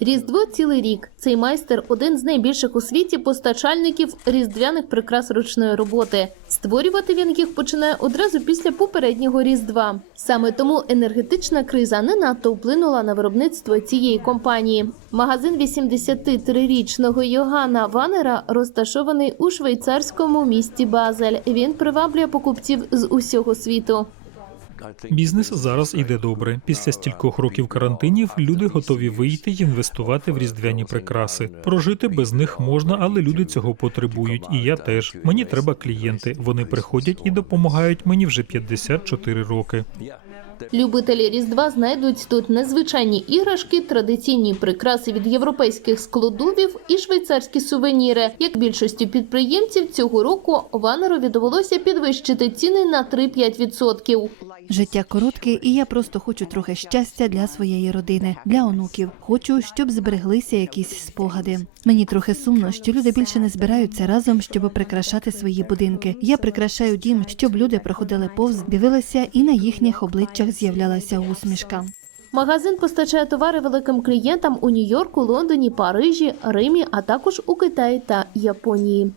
Різдво цілий рік. Цей майстер один з найбільших у світі постачальників різдвяних прикрас ручної роботи. Створювати він їх починає одразу після попереднього різдва. Саме тому енергетична криза не надто вплинула на виробництво цієї компанії. Магазин 83-річного Йогана Ванера розташований у швейцарському місті Базель. Він приваблює покупців з усього світу. Бізнес зараз іде добре. Після стількох років карантинів люди готові вийти й інвестувати в різдвяні прикраси. Прожити без них можна, але люди цього потребують. І я теж. Мені треба клієнти. Вони приходять і допомагають мені вже 54 роки. Любителі Різдва знайдуть тут незвичайні іграшки, традиційні прикраси від європейських складовів і швейцарські сувеніри. Як більшості підприємців цього року Ванерові довелося підвищити ціни на 3-5%. Життя коротке, і я просто хочу трохи щастя для своєї родини, для онуків. Хочу, щоб збереглися якісь спогади. Мені трохи сумно, що люди більше не збираються разом, щоб прикрашати свої будинки. Я прикрашаю дім, щоб люди проходили повз, дивилися, і на їхніх обличчях з'являлася усмішка. Магазин постачає товари великим клієнтам у Нью-Йорку, Лондоні, Парижі, Римі, а також у Китаї та Японії.